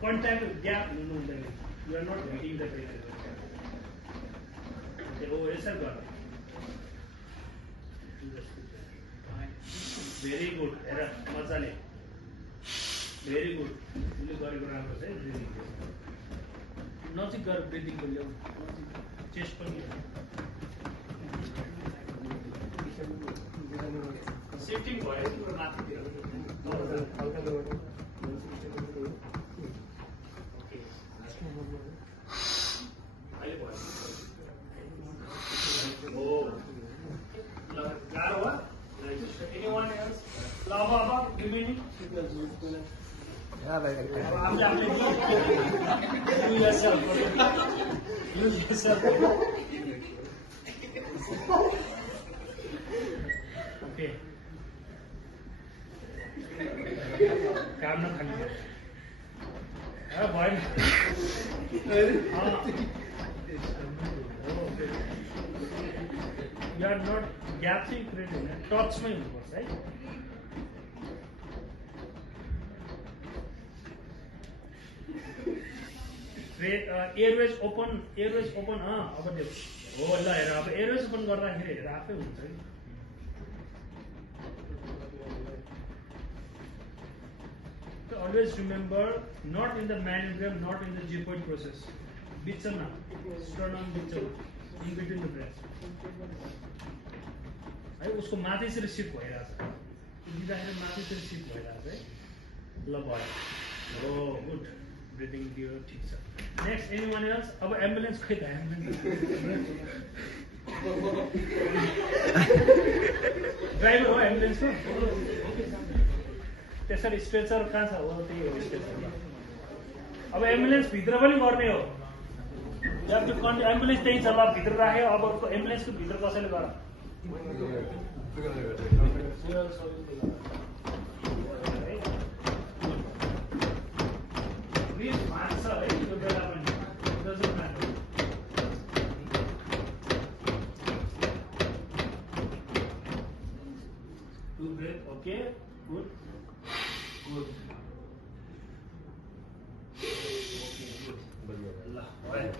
contact gap you are not meeting the criteria. Okay, oh yes sir, got it. Very good. Era mazale. Very good. You गरेको राम्रो छ है breathing. नजिक गर breathing को ल्याउ. Chest पनि. शिफ्टिङ भयो तिम्रो माथितिर. हल्का लोड. ओके. अहिले भयो. ओ. ल गाह्रो भयो. Anyone else? Lava remaining? Yeah, You yourself. You yourself. Okay. काम न खाने. हाँ भाई. You are not gapping creating. Touch में हुआ right? Airways open. हाँ अब देखो. हो ल हेर अब airways open गर्दाखेरि हेर आफै हुन्छ नि. So always remember, not in the manugram, not in the G-point process. बिचमा, sternum बिचमा, in between the breasts. है उसको माथि चाहिँ शिफ्ट भइरहेछ. दिँदाखेरि माथि चाहिँ शिफ्ट भइरहेछ है. ल भयो. हो गुड. ब्रिदिङ दियो ठीक छ. Next anyone else? अब एम्बुलेन्स खै त एम्बुलेन्स. ड्राइभर हो एम्बुलेन्सको? त्यसरी स्ट्रेचर कहाँ छ? हो त्यही हो स्ट्रेचर. अब एम्बुलेन्स भित्र पनि गर्ने हो. एम्बुलेन्स त्यही छ ल भित्र राख्यो. अब एम्बुलेन्सको भित्र कसैले गर. Okay, good. Good. Okay, good. Allah. All right.